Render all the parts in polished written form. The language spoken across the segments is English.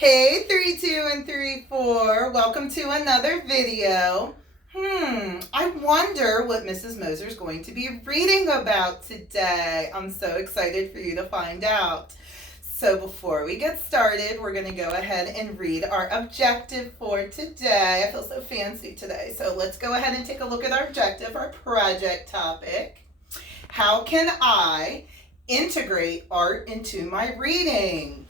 Hey, 3, 2, and 3, 4. Welcome to another video. I wonder what Mrs. Moser is going to be reading about today. I'm so excited for you to find out. So before we get started, we're going to go ahead and read our objective for today. I feel so fancy today. So let's go ahead and take a look at our objective, our project topic. How can I integrate art into my reading?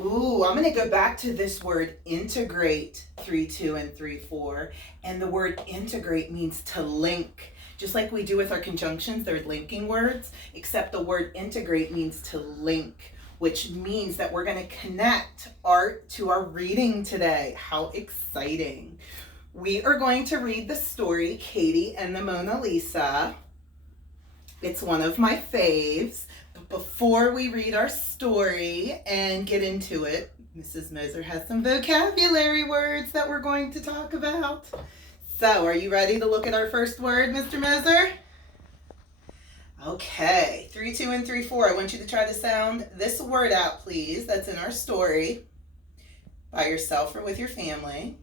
Ooh, I'm going to go back to this word integrate, 3, 2, and 3, 4. And the word integrate means to link. Just like we do with our conjunctions, they're linking words, except the word integrate means to link, which means that we're going to connect art to our reading today. How exciting. We are going to read the story, Katie and the Mona Lisa. It's one of my faves. But before we read our story and get into it, Mrs. Moser has some vocabulary words that we're going to talk about. So, are you ready to look at our first word, Mr. Moser? Okay, 3, 2, and 3, 4. I want you to try to sound this word out, please. That's in our story. By yourself or with your family.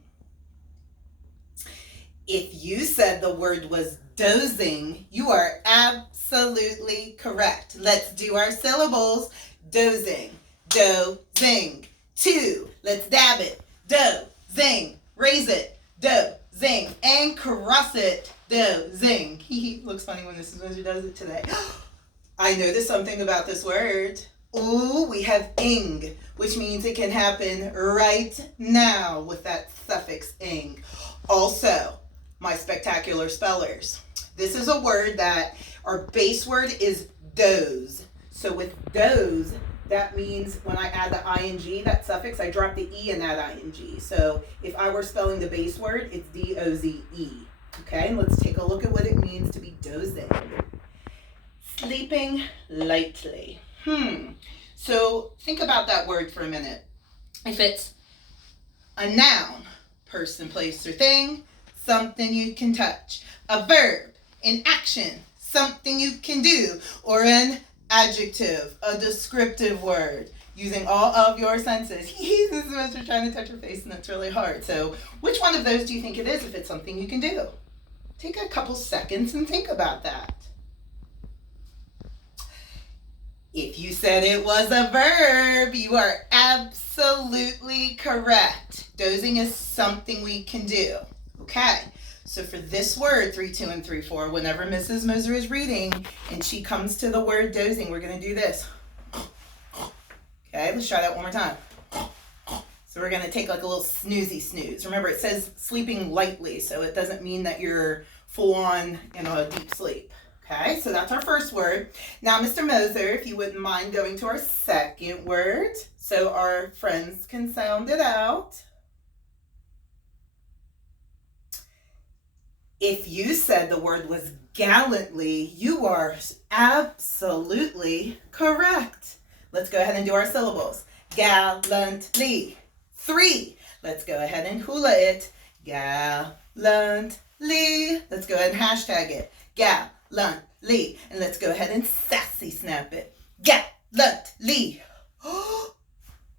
If you said the word was dozing, you are absolutely correct. Let's do our syllables. Dozing, do-zing. 2, let's dab it. Do-zing, raise it. Do-zing, and cross it. Do-zing. Looks funny when Mrs. Moser does it today. I noticed something about this word. Ooh, we have ing, which means it can happen right now with that suffix ing. Also, my spectacular spellers. This is a word that our base word is doze. So with doze, that means when I add the ing, that suffix, I drop the e in that ing. So if I were spelling the base word, it's D-O-Z-E. Okay, and let's take a look at what it means to be dozing. Sleeping lightly. So think about that word for a minute. If it's a noun, person, place, or thing, something you can touch. A verb, an action, something you can do. Or an adjective, a descriptive word, using all of your senses. This is what you're trying to touch your face and it's really hard. So which one of those do you think it is if it's something you can do? Take a couple seconds and think about that. If you said it was a verb, you are absolutely correct. Dozing is something we can do. Okay, so for this word, 3, 2, and 3, 4, whenever Mrs. Moser is reading and she comes to the word dozing, we're going to do this. Okay, let's try that one more time. So we're going to take like a little snoozy snooze. Remember, it says sleeping lightly, so it doesn't mean that you're full on in a deep sleep. Okay, so that's our first word. Now, Mr. Moser, if you wouldn't mind going to our second word so our friends can sound it out. If you said the word was gallantly, you are absolutely correct. Let's go ahead and do our syllables. Gallantly. 3. Let's go ahead and hula it. Gallantly. Let's go ahead and hashtag it. Gallantly. And let's go ahead and sassy snap it. Gallantly.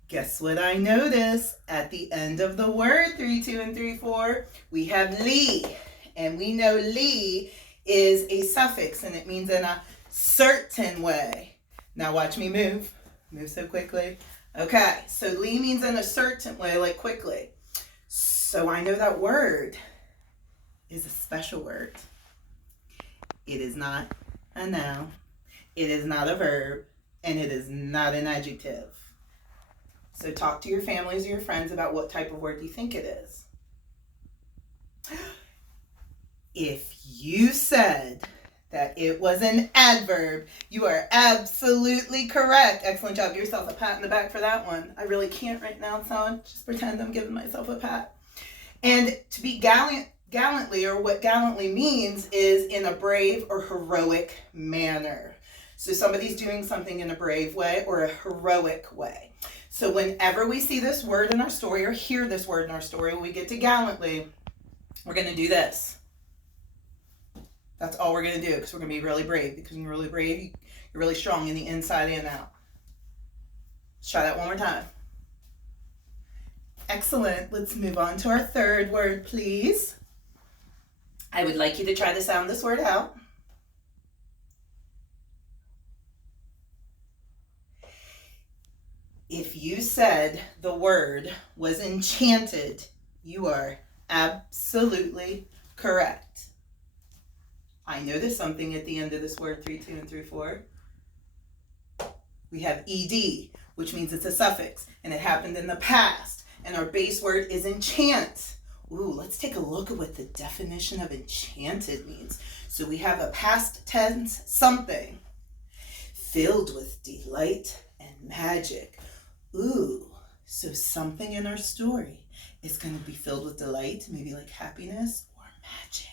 Guess what I noticed? At the end of the word, 3, 2, and 3, 4, we have ly. And we know ly is a suffix and it means in a certain way. Now watch me move. Move so quickly. Okay, so ly means in a certain way, like quickly. So I know that word is a special word. It is not a noun. It is not a verb. And it is not an adjective. So talk to your families or your friends about what type of word you think it is. If you said that it was an adverb, you are absolutely correct. Excellent job. Give yourself a pat in the back for that one. I really can't right now, so I'll just pretend I'm giving myself a pat. And to be gallantly, or what gallantly means, is in a brave or heroic manner. So somebody's doing something in a brave way or a heroic way. So whenever we see this word in our story or hear this word in our story, when we get to gallantly, we're going to do this. That's all we're going to do because we're going to be really brave. Because when you're really brave, you're really strong in the inside and out. Let's try that one more time. Excellent. Let's move on to our third word, please. I would like you to try to sound this word out. If you said the word was enchanted, you are absolutely correct. I know there's something at the end of this word, 3, 2, and 3, 4. We have ed, which means it's a suffix, and it happened in the past. And our base word is enchant. Ooh, let's take a look at what the definition of enchanted means. So we have a past tense something filled with delight and magic. Ooh, so something in our story is going to be filled with delight, maybe like happiness or magic.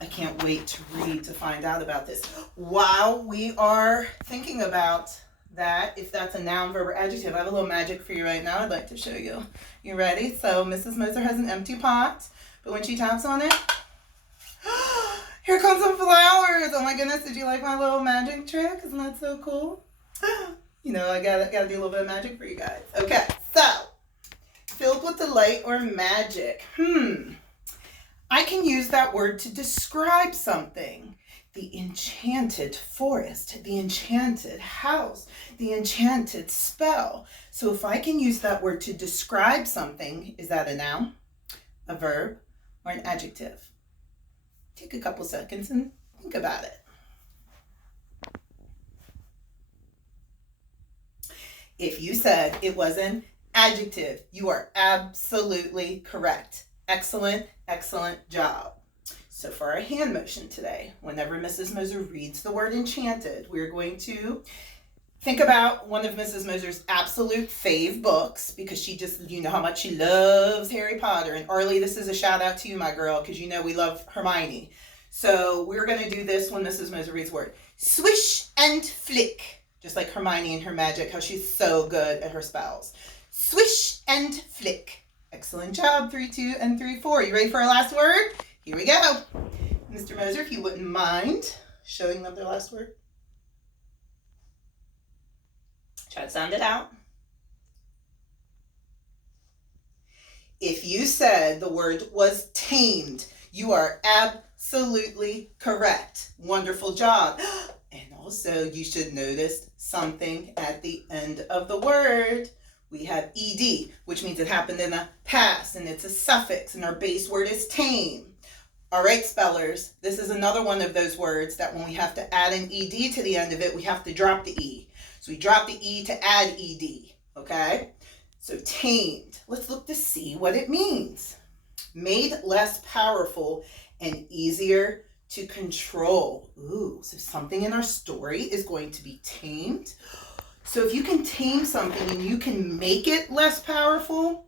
I can't wait to read to find out about this. While we are thinking about that, if that's a noun, verb, or adjective, I have a little magic for you right now I'd like to show you. You ready? So Mrs. Moser has an empty pot, but when she taps on it, here comes some flowers. Oh my goodness, did you like my little magic trick? Isn't that so cool? You know, I gotta do a little bit of magic for you guys. Okay, so filled with delight or magic. I can use that word to describe something. The enchanted forest, the enchanted house, the enchanted spell. So if I can use that word to describe something, is that a noun, a verb, or an adjective? Take a couple seconds and think about it. If you said it was an adjective, you are absolutely correct. Excellent, excellent job. So for our hand motion today, whenever Mrs. Moser reads the word enchanted, we're going to think about one of Mrs. Moser's absolute fave books, because she just, you know how much she loves Harry Potter. And Arlie, this is a shout out to you, my girl, because you know we love Hermione. So we're going to do this when Mrs. Moser reads the word. Swish and flick. Just like Hermione and her magic, how she's so good at her spells. Swish and flick. Excellent job, 3, 2, and 3, 4. You ready for our last word? Here we go. Mr. Moser, if you wouldn't mind showing them their last word. Try to sound it out. If you said the word was tamed, you are absolutely correct. Wonderful job. And also, you should notice something at the end of the word. We have ed, which means it happened in the past, and it's a suffix, and our base word is tame. All right, spellers, this is another one of those words that when we have to add an ed to the end of it, we have to drop the e. So we drop the e to add ed, okay? So tamed. Let's look to see what it means. Made less powerful and easier to control. Ooh, so something in our story is going to be tamed. So if you can tame something and you can make it less powerful,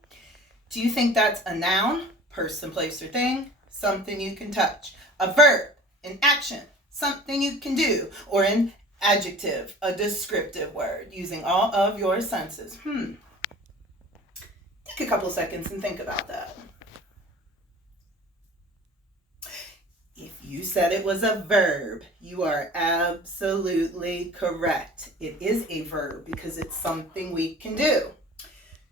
do you think that's a noun, person, place, or thing? Something you can touch. A verb, an action, something you can do. Or an adjective, a descriptive word, using all of your senses. Take a couple seconds and think about that. If you said it was a verb, you are absolutely correct. It is a verb because it's something we can do.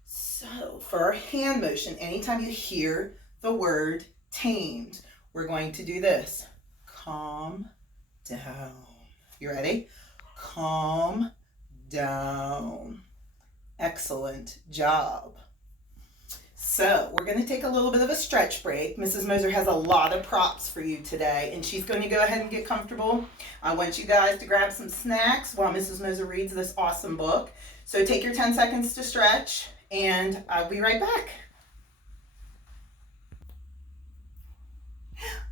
So for our hand motion, anytime you hear the word tamed, we're going to do this. Calm down. You ready? Calm down. Excellent job. So we're going to take a little bit of a stretch break. Mrs. Moser has a lot of props for you today, and she's going to go ahead and get comfortable. I want you guys to grab some snacks while Mrs. Moser reads this awesome book. So take your 10 seconds to stretch, and I'll be right back.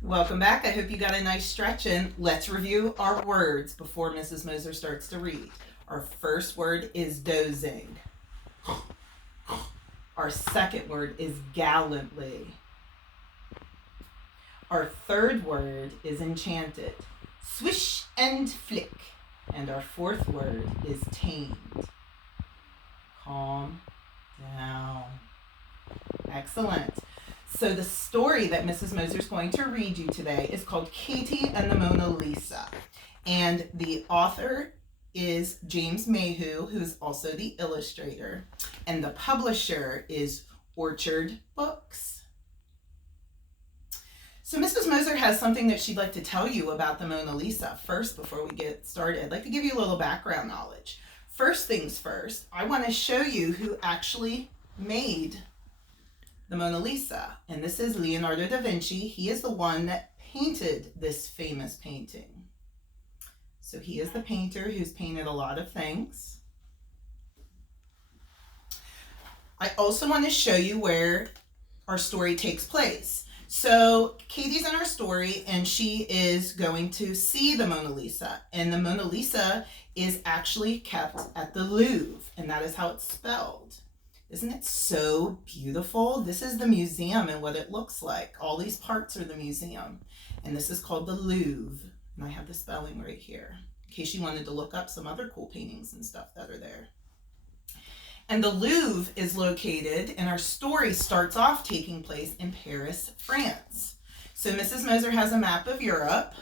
Welcome back. I hope you got a nice stretch in. Let's review our words before Mrs. Moser starts to read. Our first word is dozing. Our second word is gallantly. Our third word is enchanted. Swish and flick. And our fourth word is tamed. Calm down. Excellent. So the story that Mrs. Moser is going to read you today is called Katie and the Mona Lisa. And the author is James Mayhew, who's also the illustrator. And the publisher is Orchard Books. So Mrs. Moser has something that she'd like to tell you about the Mona Lisa. First, before we get started, I'd like to give you a little background knowledge. First things first, I want to show you who actually made the Mona Lisa. And this is Leonardo da Vinci. He is the one that painted this famous painting. So he is the painter who's painted a lot of things. I also want to show you where our story takes place. So Katie's in our story and she is going to see the Mona Lisa. And the Mona Lisa is actually kept at the Louvre, and that is how it's spelled. Isn't it so beautiful? This is the museum and what it looks like. All these parts are the museum. And this is called the Louvre. And I have the spelling right here, in case you wanted to look up some other cool paintings and stuff that are there. And the Louvre is located, and our story starts off taking place in Paris, France. So Mrs. Moser has a map of Europe,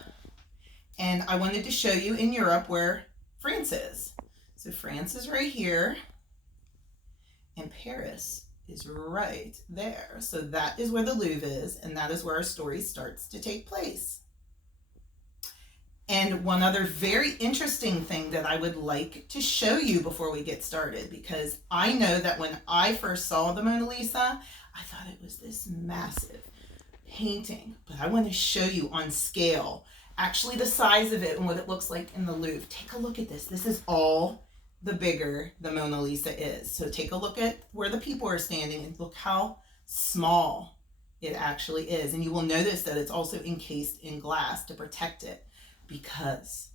and I wanted to show you in Europe where France is. So France is right here, and Paris is right there. So that is where the Louvre is, and that is where our story starts to take place. And one other very interesting thing that I would like to show you before we get started, because I know that when I first saw the Mona Lisa, I thought it was this massive painting, but I want to show you on scale, actually the size of it and what it looks like in the Louvre. Take a look at this. This is all the bigger the Mona Lisa is. So take a look at where the people are standing and look how small it actually is. And you will notice that it's also encased in glass to protect it, because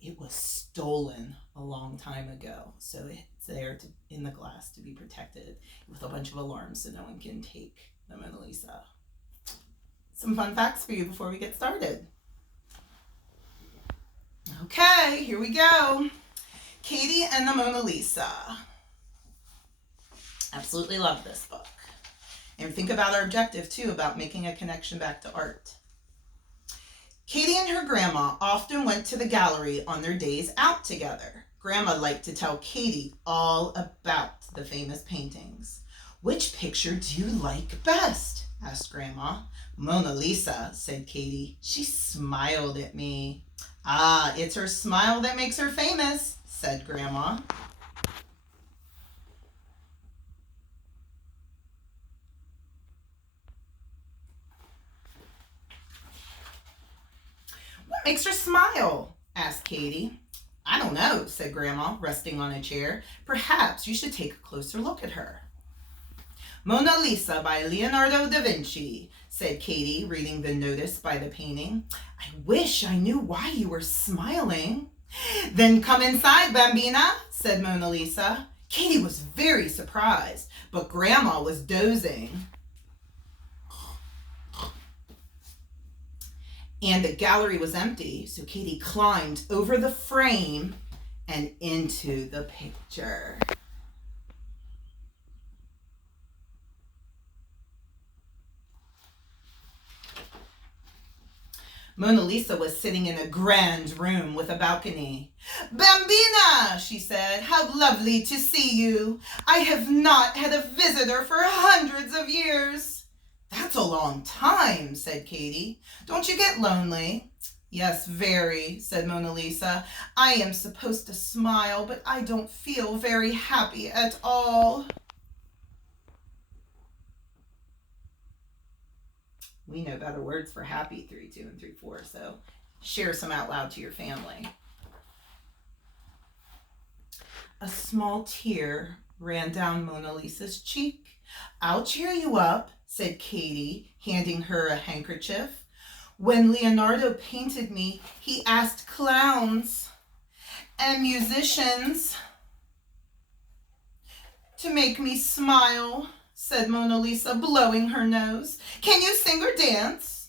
it was stolen a long time ago. So it's there in the glass to be protected with a bunch of alarms so no one can take the Mona Lisa. Some fun facts for you before we get started. Okay, here we go. Katie and the Mona Lisa. Absolutely love this book. And think about our objective too, about making a connection back to art. Katie and her grandma often went to the gallery on their days out together. Grandma liked to tell Katie all about the famous paintings. "Which picture do you like best?" asked Grandma. "Mona Lisa," said Katie. "She smiled at me." "Ah, it's her smile that makes her famous," said Grandma. "What makes her smile?" asked Katie. "I don't know," said Grandma, resting on a chair. "Perhaps you should take a closer look at her." "Mona Lisa by Leonardo da Vinci," said Katie, reading the notice by the painting. "I wish I knew why you were smiling." "Then come inside, Bambina," said Mona Lisa. Katie was very surprised, but Grandma was dozing. And the gallery was empty, so Katie climbed over the frame and into the picture. Mona Lisa was sitting in a grand room with a balcony. "Bambina," she said, "how lovely to see you. I have not had a visitor for hundreds of years." "That's a long time," said Katie. "Don't you get lonely?" "Yes, very," said Mona Lisa. "I am supposed to smile, but I don't feel very happy at all." We know better words for happy, 3, 2, and 3, 4, so share some out loud to your family. A small tear ran down Mona Lisa's cheek. "I'll cheer you up," said Katie, handing her a handkerchief. "When Leonardo painted me, he asked clowns and musicians to make me smile," said Mona Lisa, blowing her nose. "Can you sing or dance?"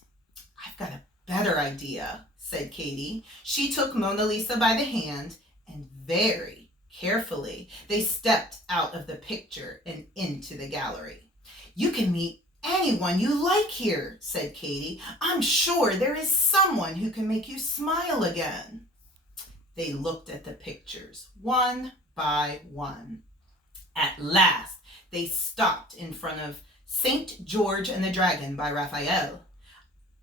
"I've got a better idea," said Katie. She took Mona Lisa by the hand, and very carefully they stepped out of the picture and into the gallery. "You can meet anyone you like here," said Katie. "I'm sure there is someone who can make you smile again." They looked at the pictures one by one. At last, They stopped in front of St. George and the Dragon by Raphael.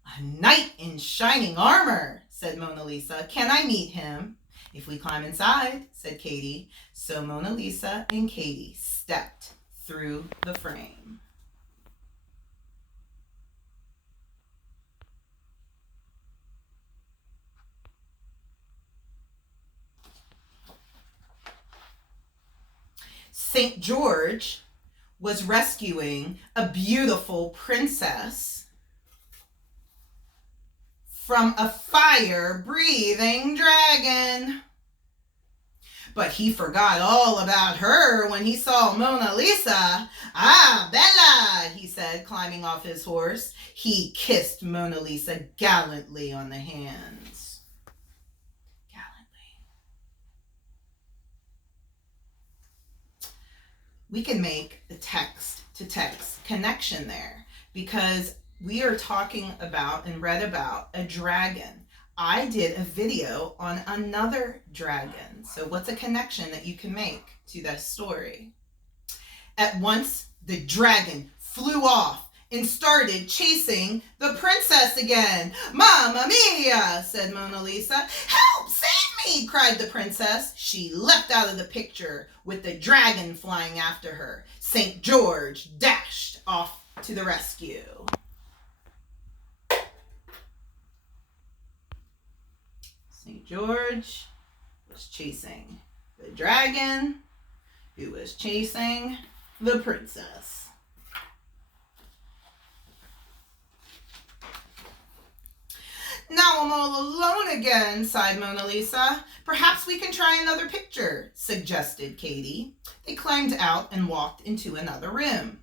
"A knight in shining armor," said Mona Lisa. "Can I meet him?" "If we climb inside," said Katie. So Mona Lisa and Katie stepped through the frame. St. George was rescuing a beautiful princess from a fire-breathing dragon. But he forgot all about her when he saw Mona Lisa. "Ah, Bella," he said, climbing off his horse. He kissed Mona Lisa gallantly on the hands. Gallantly. We can make a text-to-text connection there because we are talking about and read about a dragon. I did a video on another dragon. So what's a connection that you can make to this story? At once, the dragon flew off and started chasing the princess again. "Mamma mia," said Mona Lisa. "Help, save me," cried the princess. She leapt out of the picture with the dragon flying after her. St. George dashed off to the rescue. St. George was chasing the dragon, who was chasing the princess. "Now I'm all alone again," sighed Mona Lisa. "Perhaps we can try another picture," suggested Katie. They climbed out and walked into another room.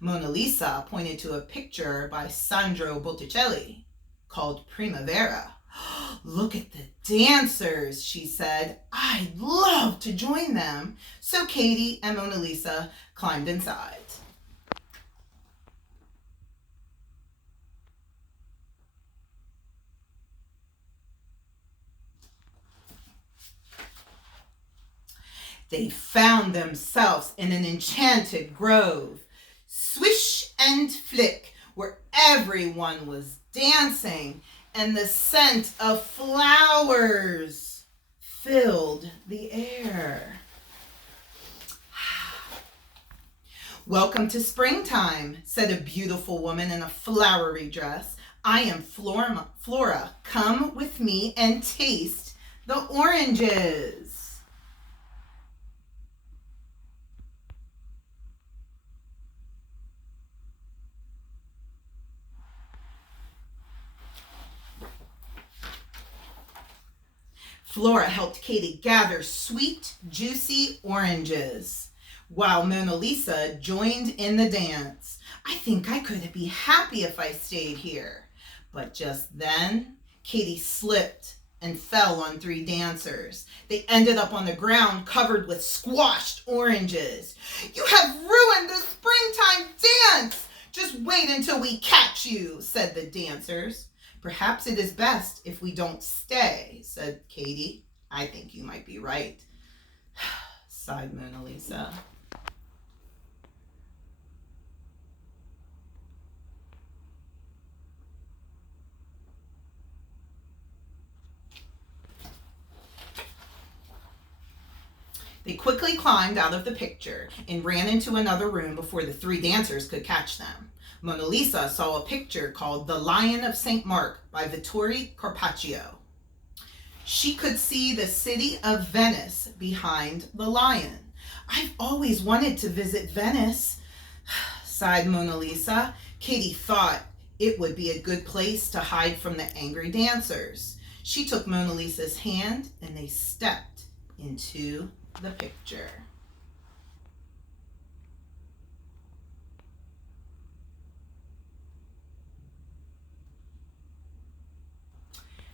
Mona Lisa pointed to a picture by Sandro Botticelli called Primavera. "Look at the dancers," she said. "I'd love to join them." So Katie and Mona Lisa climbed inside. They found themselves in an enchanted grove. Swish and flick, where everyone was dancing, and the scent of flowers filled the air. "Welcome to springtime," said a beautiful woman in a flowery dress. "I am Flora. Come with me and taste the oranges." Flora helped Katie gather sweet, juicy oranges, while Mona Lisa joined in the dance. "I think I could be happy if I stayed here." But just then, Katie slipped and fell on 3 dancers. They ended up on the ground covered with squashed oranges. "You have ruined the springtime dance! Just wait until we catch you," said the dancers. "Perhaps it is best if we don't stay," said Katie. "I think you might be right," sighed Mona Lisa. They quickly climbed out of the picture and ran into another room before the 3 dancers could catch them. Mona Lisa saw a picture called The Lion of St. Mark by Vittorio Carpaccio. She could see the city of Venice behind the lion. "I've always wanted to visit Venice," sighed Mona Lisa. Katie thought it would be a good place to hide from the angry dancers. She took Mona Lisa's hand and they stepped into the picture.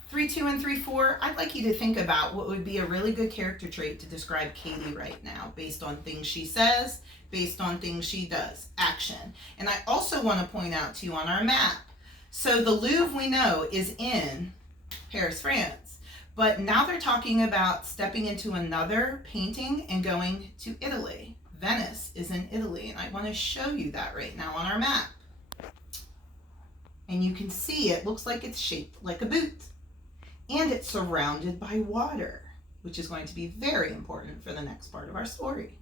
Three, 2, and 3, 4, I'd like you to think about what would be a really good character trait to describe Katie right now, based on things she says, based on things she does, action. And I also want to point out to you on our map. So the Louvre, we know, is in Paris, France. But now they're talking about stepping into another painting and going to Italy, Venice is in Italy, and I want to show you that right now on our map. And you can see it looks like it's shaped like a boot. And it's surrounded by water, which is going to be very important for the next part of our story.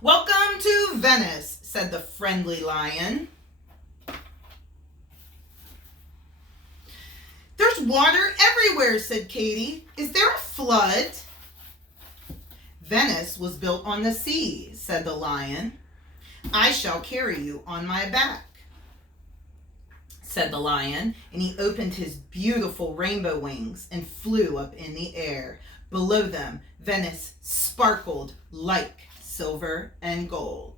"Welcome to Venice," said the friendly lion. "There's water everywhere," said Katie. "Is there a flood?" "Venice was built on the sea," said the lion. "I shall carry you on my back," said the lion, and he opened his beautiful rainbow wings and flew up in the air. Below them, Venice sparkled like silver and gold.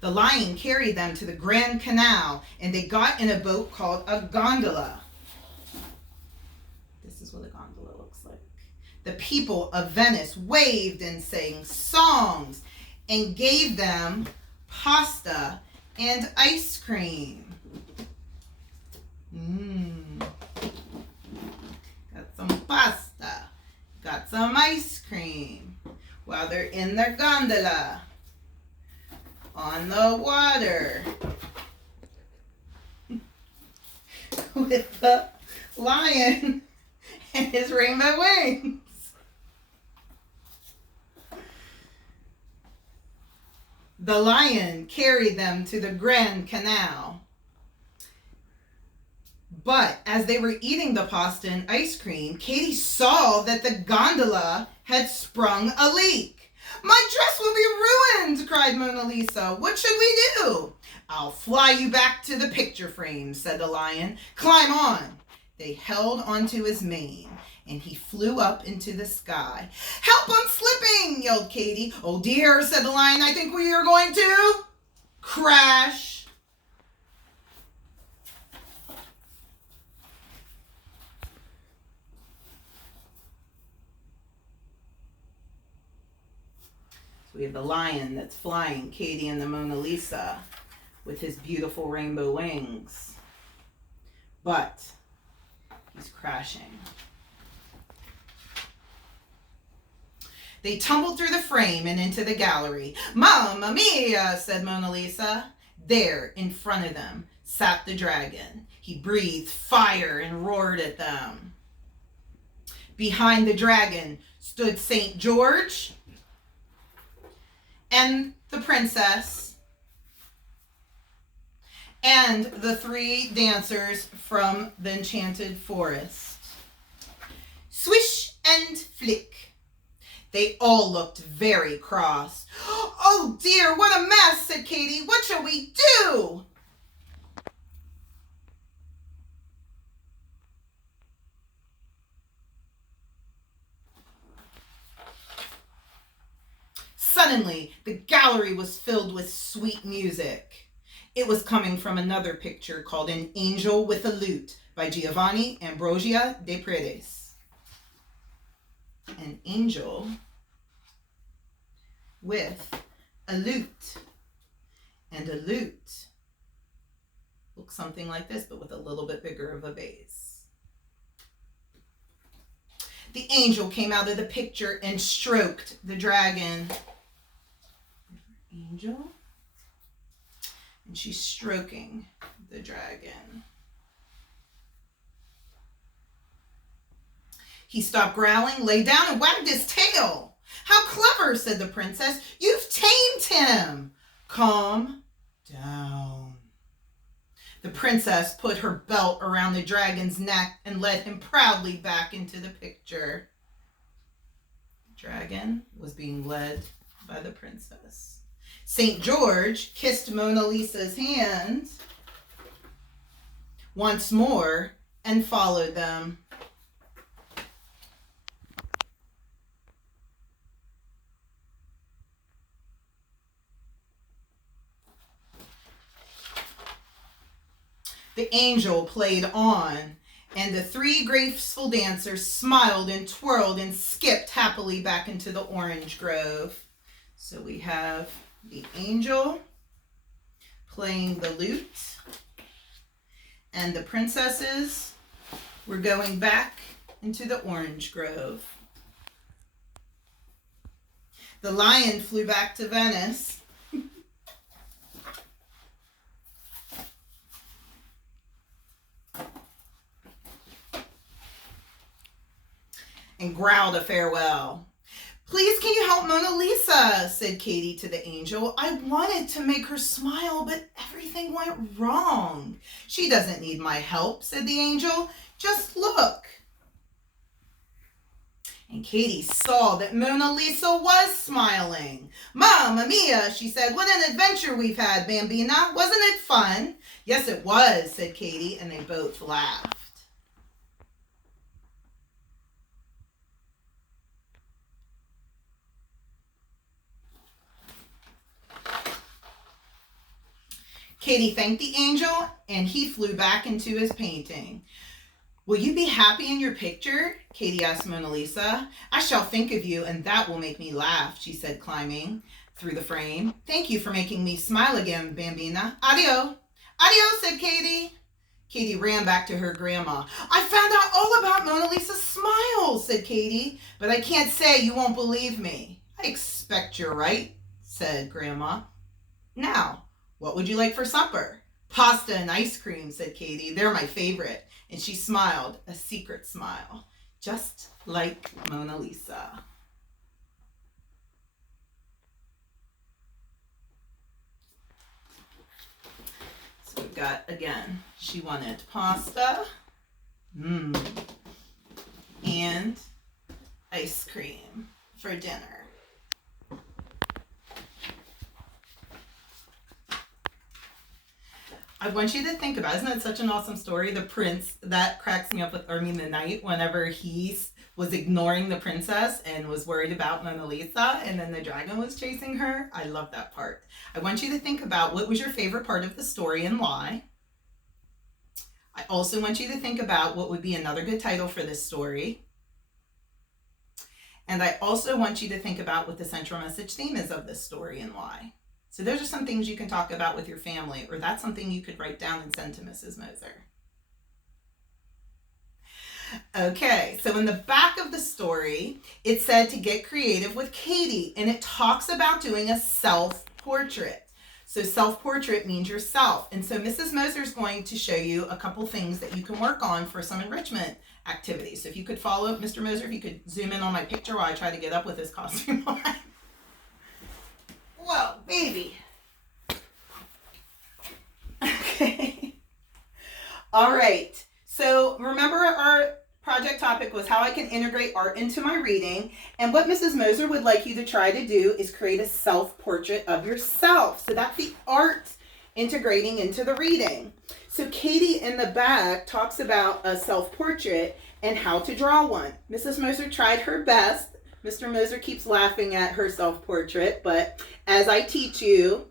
The lion carried them to the Grand Canal, and they got in a boat called a gondola. This is what a gondola looks like. The people of Venice waved and sang songs and gave them pasta and ice cream. Got some pasta, got some ice cream while they're in their gondola on the water with the lion and his rainbow wings. The lion carried them to the Grand Canal. But as they were eating the pasta and ice cream, Katie saw that the gondola had sprung a leak. "My dress will be ruined," cried Mona Lisa. "What should we do?" "I'll fly you back to the picture frame," said the lion. "Climb on." They held onto his mane, and he flew up into the sky. "Help, I'm slipping," yelled Katie. "Oh dear," said the lion, "I think we are going to crash." So we have the lion that's flying Katie and the Mona Lisa with his beautiful rainbow wings. But he's crashing. They tumbled through the frame and into the gallery. "Mamma mia," said Mona Lisa. There, in front of them, sat the dragon. He breathed fire and roared at them. Behind the dragon stood St. George and the princess and the three dancers from the Enchanted Forest. Swish and flick. They all looked very cross. "Oh dear, what a mess," said Katie. "What shall we do?" Suddenly, the gallery was filled with sweet music. It was coming from another picture called An Angel with a Lute by Giovanni Ambrosio de Paredes. An angel with a lute. And a lute looks something like this, but with a little bit bigger of a base. The angel came out of the picture and stroked the dragon. Angel. And she's stroking the dragon. He stopped growling, lay down, and wagged his tail. "How clever," said the princess. "You've tamed him." "Calm down." The princess put her belt around the dragon's neck and led him proudly back into the picture. The dragon was being led by the princess. St. George kissed Mona Lisa's hand once more and followed them. The angel played on, And the three graceful dancers smiled and twirled and skipped happily back into the orange grove. So we have the angel playing the lute, and the princesses were going back into the orange grove. The lion flew back to Venice. And growled a farewell. "Please, can you help Mona Lisa?" said Katie to the angel. "I wanted to make her smile, but everything went wrong." "She doesn't need my help," said the angel. "Just look." And Katie saw that Mona Lisa was smiling. "Mamma mia," she said, "what an adventure we've had, Bambina. Wasn't it fun?" "Yes, it was," said Katie, and they both laughed. Katie thanked the angel, and he flew back into his painting. "Will you be happy in your picture?" Katie asked Mona Lisa. "I shall think of you, and that will make me laugh," she said, climbing through the frame. "Thank you for making me smile again, Bambina. Adio." "Adio," said Katie. Katie ran back to her grandma. "I found out all about Mona Lisa's smile," said Katie, "but I can't say you won't believe me." "I expect you're right," said Grandma. "Now, what would you like for supper?" "Pasta and ice cream," said Katie. "They're my favorite." And she smiled, a secret smile, just like Mona Lisa. So we've got, again, she wanted pasta, and ice cream for dinner. I want you to think about, isn't that such an awesome story? The prince, that cracks me up with, the knight, whenever he was ignoring the princess and was worried about Mona Lisa, and then the dragon was chasing her. I love that part. I want you to think about what was your favorite part of the story and why. I also want you to think about what would be another good title for this story. And I also want you to think about what the central message theme is of this story and why. So those are some things you can talk about with your family, or that's something you could write down and send to Mrs. Moser. Okay, so in the back of the story, it said to get creative with Katie, and it talks about doing a self-portrait. So self-portrait means yourself. And so Mrs. Moser is going to show you a couple things that you can work on for some enrichment activities. So if you could follow, Mr. Moser, if you could zoom in on my picture while I try to get up with this costume on. Whoa, baby. Okay. All right. So remember our project topic was how I can integrate art into my reading. And what Mrs. Moser would like you to try to do is create a self-portrait of yourself. So that's the art integrating into the reading. So Katie in the back talks about a self-portrait and how to draw one. Mrs. Moser tried her best. Mr. Moser keeps laughing at her self-portrait, but as I teach you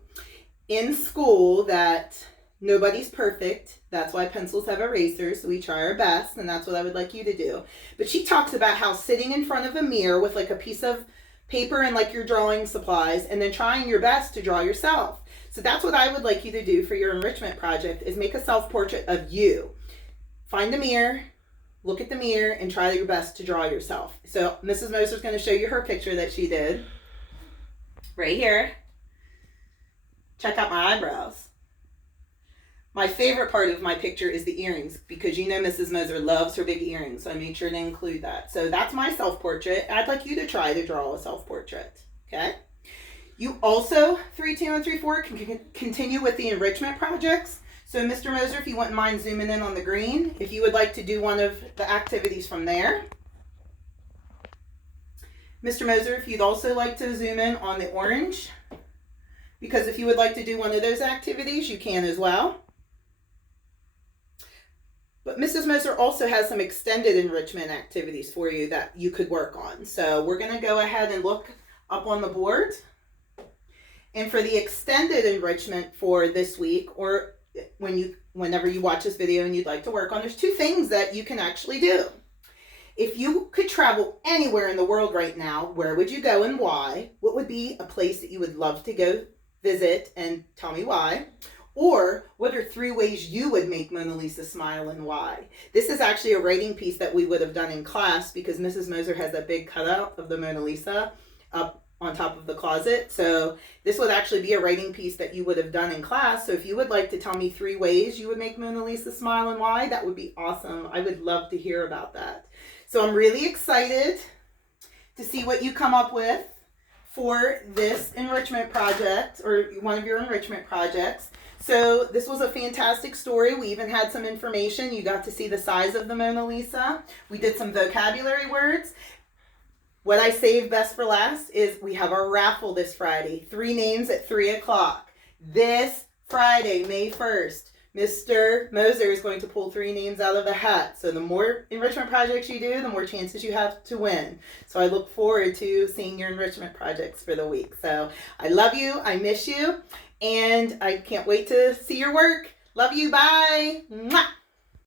in school that nobody's perfect, that's why pencils have erasers, so we try our best, and that's what I would like you to do. But she talks about how sitting in front of a mirror with like a piece of paper and like your drawing supplies, and then trying your best to draw yourself. So that's what I would like you to do for your enrichment project, is make a self-portrait of you. Find a mirror, look at the mirror, and try your best to draw yourself. So Mrs. Moser is going to show you her picture that she did. Right here. Check out my eyebrows. My favorite part of my picture is the earrings, because you know Mrs. Moser loves her big earrings, so I made sure to include that. So that's my self-portrait. I'd like you to try to draw a self-portrait. Okay? You also, 3-2 and 3-4, can continue with the enrichment projects. So Mr. Moser, if you wouldn't mind zooming in on the green, if you would like to do one of the activities from there. Mr. Moser, if you'd also like to zoom in on the orange, because if you would like to do one of those activities, you can as well. But Mrs. Moser also has some extended enrichment activities for you that you could work on. So we're going to go ahead and look up on the board. And for the extended enrichment for this week, or whenever you watch this video and you'd like to work on, there's 2 things that you can actually do. If you could travel anywhere in the world right now, where would you go and why? What would be a place that you would love to go visit, and tell me why? Or what are 3 ways you would make Mona Lisa smile and why? This is actually a writing piece that we would have done in class because Mrs. Moser has that big cutout of the Mona Lisa up on top of the closet. So this would actually be a writing piece that you would have done in class. So if you would like to tell me 3 ways you would make Mona Lisa smile and why, that would be awesome. I would love to hear about that. So I'm really excited to see what you come up with for this enrichment project, or one of your enrichment projects. So this was a fantastic story. We even had some information. You got to see the size of the Mona Lisa. We did some vocabulary words. What I saved best for last is we have our raffle this Friday. 3 names at 3 o'clock. This Friday, May 1st. Mr. Moser is going to pull 3 names out of the hat. So the more enrichment projects you do, the more chances you have to win. So I look forward to seeing your enrichment projects for the week. So I love you. I miss you. And I can't wait to see your work. Love you. Bye. Mwah.